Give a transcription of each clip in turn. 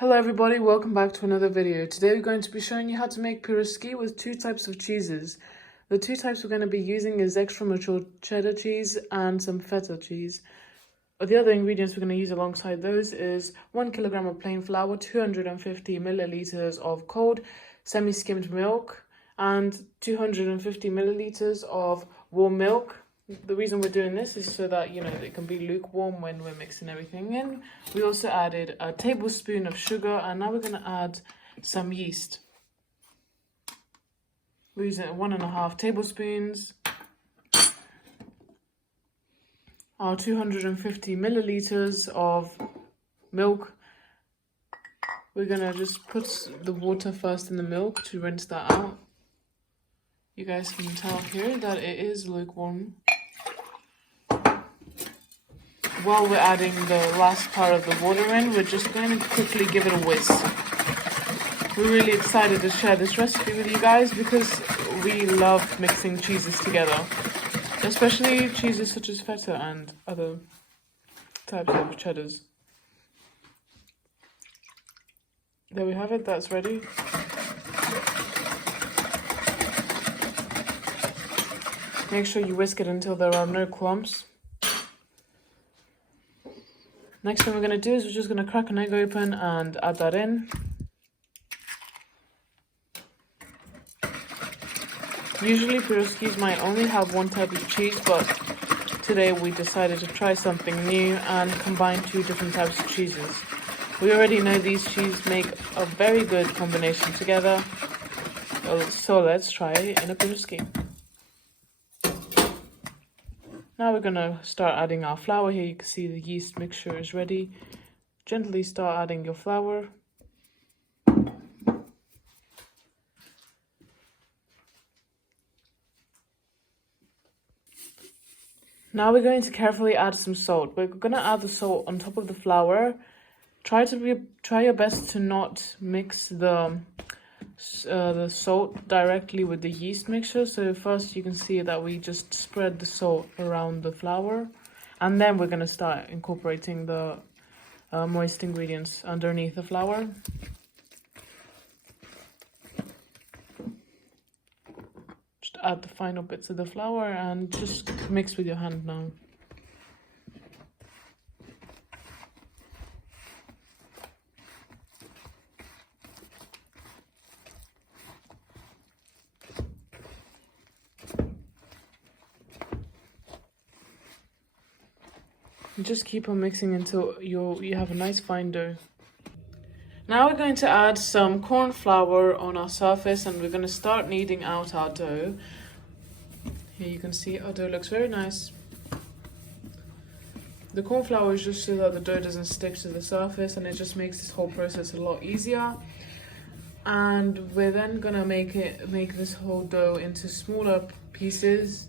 Hello everybody, welcome back to another video. Today we're going to be showing you how to make pierogi with two types of cheeses. The two types we're going to be using is extra mature cheddar cheese and some feta cheese. The other ingredients we're going to use alongside those is 1 kilogram of plain flour, 250 milliliters of cold semi-skimmed milk, and 250 milliliters of warm milk. The reason we're doing this is so that, it can be lukewarm when we're mixing everything in. We also added a tablespoon of sugar, and now we're going to add some yeast. We're using 1.5 tablespoons. Our 250 milliliters of milk. We're going to just put the water first in the milk to rinse that out. You guys can tell here that it is lukewarm. While we're adding the last part of the water in, we're just going to quickly give it a whisk. We're really excited to share this recipe with you guys because we love mixing cheeses together, especially cheeses such as feta and other types of cheddars. There we have it, that's ready. Make sure you whisk it until there are no clumps. Next thing we're going to do is we're just going to crack an egg open and add that in. Usually pierogies might only have one type of cheese, but today we decided to try something new and combine two different types of cheeses. We already know these cheeses make a very good combination together, so let's try it in a pierogi. Now we're going to start adding our flour. Here you can see the yeast mixture is ready. Gently start adding your flour. Now we're going to carefully add some salt. We're going to add the salt on top of the flour. Try your best to not mix the salt directly with the yeast mixture. So first you can see that we just spread the salt around the flour, and then we're going to start incorporating the moist ingredients underneath the flour. Just add the final bits of the flour and just mix with your hand now. Just keep on mixing until you have a nice fine dough. Now we're going to add some corn flour on our surface, and we're going to start kneading out our dough. Here you can see our dough looks very nice. The corn flour is just so that the dough doesn't stick to the surface, and it just makes this whole process a lot easier. And we're then going to make this whole dough into smaller pieces,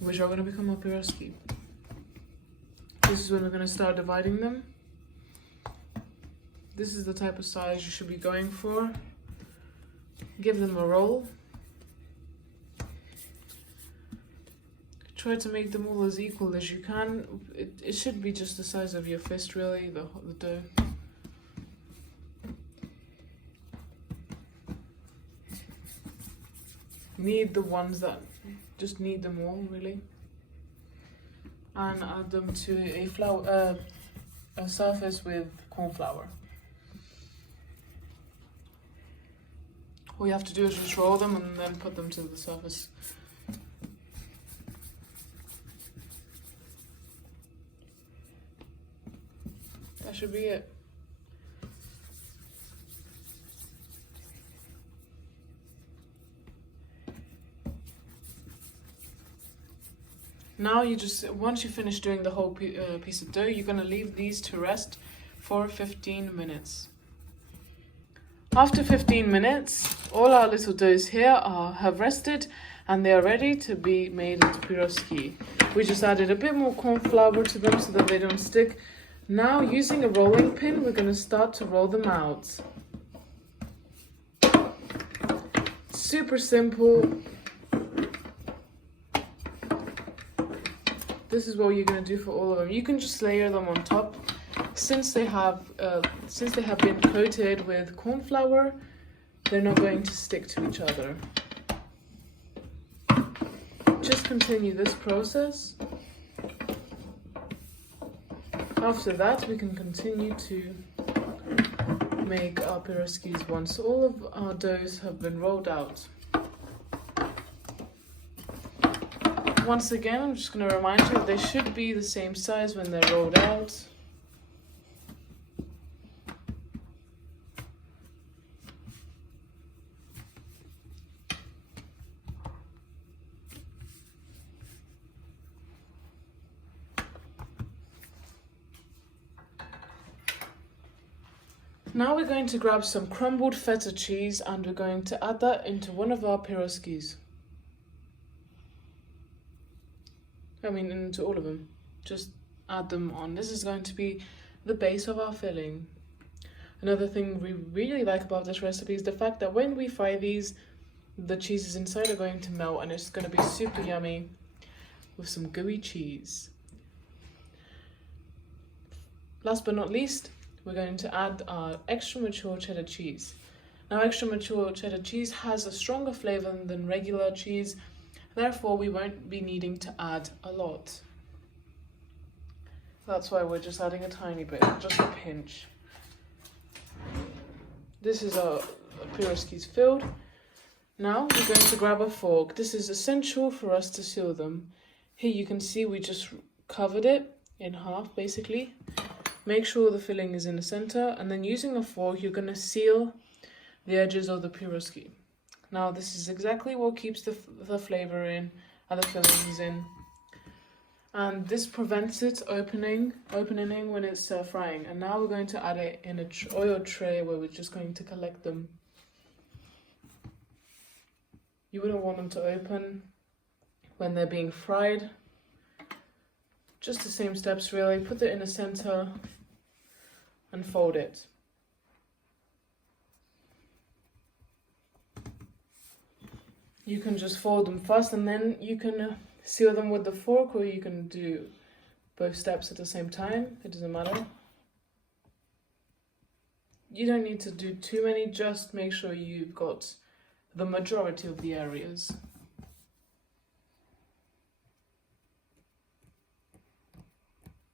which are going to become our pierogi. This is when we're going to start dividing them. This is the type of size you should be going for. Give them a roll. Try to make them all as equal as you can. It should be just the size of your fist, really, the dough. Knead the ones that just knead them all, really. And add them to a surface with corn flour. All you have to do is just roll them and then put them to the surface. That should be it. Now once you finish doing the whole piece of dough, you're going to leave these to rest for 15 minutes. After 15 minutes, all our little doughs here have rested, and they are ready to be made into pierogi. We just added a bit more corn flour to them so that they don't stick. Now, using a rolling pin, we're going to start to roll them out. Super simple. This is what you're going to do for all of them. You can just layer them on top. since they have been coated with corn flour, they're not going to stick to each other. Just continue this process. After that, we can continue to make our piroskis once all of our doughs have been rolled out. Once again, I'm just going to remind you that they should be the same size when they're rolled out. Now we're going to grab some crumbled feta cheese and we're going to add that into one of our piroskis. Into all of them. Just add them on. This is going to be the base of our filling. Another thing we really like about this recipe is the fact that when we fry these, the cheeses inside are going to melt and it's going to be super yummy with some gooey cheese. Last but not least, we're going to add our extra mature cheddar cheese. Now, extra mature cheddar cheese has a stronger flavor than regular cheese, therefore we won't be needing to add a lot. That's why we're just adding a tiny bit, just a pinch. This is our piroskis filled. Now we're going to grab a fork. This is essential for us to seal them. Here you can see we just covered it in half basically. Make sure the filling is in the center, and then using a fork, you're going to seal the edges of the piroski. Now, this is exactly what keeps the flavor in and the fillings in. And this prevents it opening when it's frying. And now we're going to add it in an oil tray where we're just going to collect them. You wouldn't want them to open when they're being fried. Just the same steps really. Put it in the center and fold it. You can just fold them first and then you can seal them with the fork, or you can do both steps at the same time. It doesn't matter. You don't need to do too many, just make sure you've got the majority of the areas.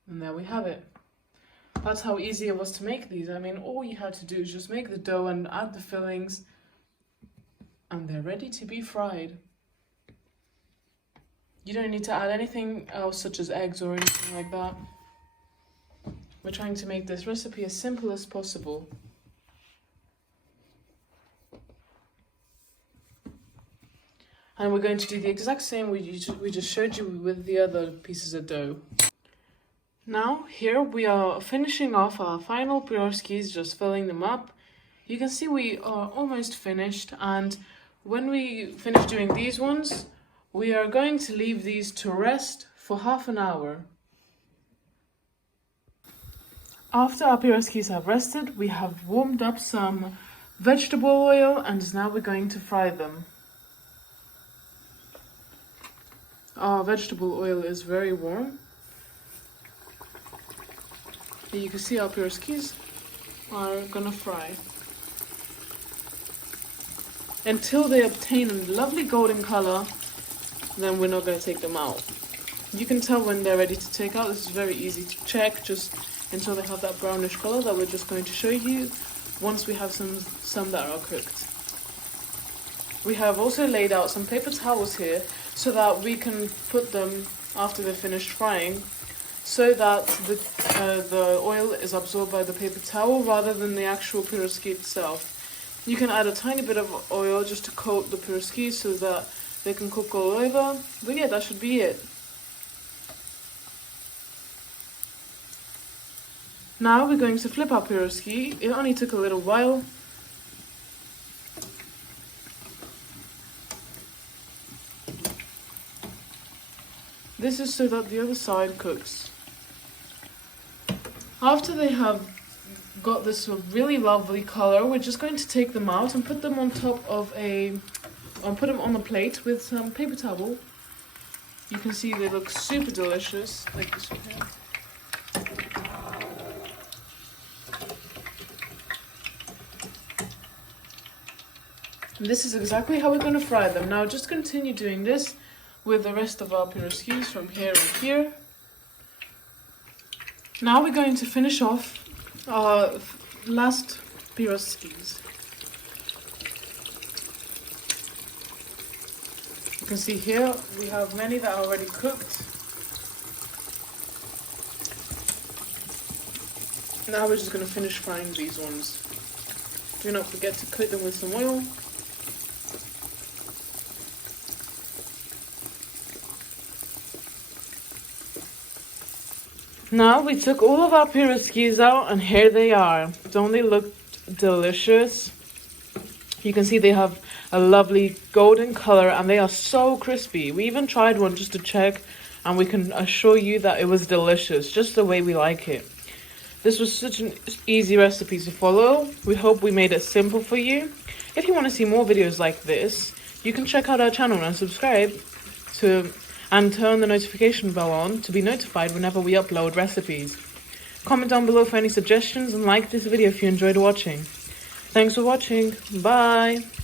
And there we have it. That's how easy it was to make these. All you had to do is just make the dough and add the fillings, and they're ready to be fried. You don't need to add anything else such as eggs or anything like that. We're trying to make this recipe as simple as possible. And we're going to do the exact same we just showed you with the other pieces of dough. Now, here we are finishing off our final piroskis, just filling them up. You can see we are almost finished, and when we finish doing these ones, we are going to leave these to rest for half an hour. After our piroskis have rested, we have warmed up some vegetable oil, and now we're going to fry them. Our vegetable oil is very warm. You can see our piroskis are gonna fry until they obtain a lovely golden color. Then we're not gonna take them out. You can tell when they're ready to take out. This is very easy to check, just until they have that brownish color that we're just going to show you once we have some that are cooked. We have also laid out some paper towels here so that we can put them after they're finished frying, so that the oil is absorbed by the paper towel rather than the actual piroski itself. You can add a tiny bit of oil just to coat the piroski so that they can cook all over. But yeah, that should be it. Now we're going to flip our piroski. It only took a little while. This is so that the other side cooks. After they have got this really lovely color, we're just going to take them out and put them on top of put them on a plate with some paper towel. You can see they look super delicious, like this one here. And this is exactly how we're going to fry them. Now just continue doing this with the rest of our piroskis from here and here. Now we're going to finish off our last piroskis. You can see here we have many that are already cooked. Now we're just going to finish frying these ones. Do not forget to coat them with some oil. Now we took all of our piroskis out and here they are. Don't they look delicious? You can see they have a lovely golden color and they are so crispy. We even tried one just to check and we can assure you that it was delicious, just the way we like it. This was such an easy recipe to follow. We hope we made it simple for you. If you want to see more videos like this, you can check out our channel and subscribe and turn the notification bell on to be notified whenever we upload recipes. Comment down below for any suggestions and like this video if you enjoyed watching. Thanks for watching. Bye!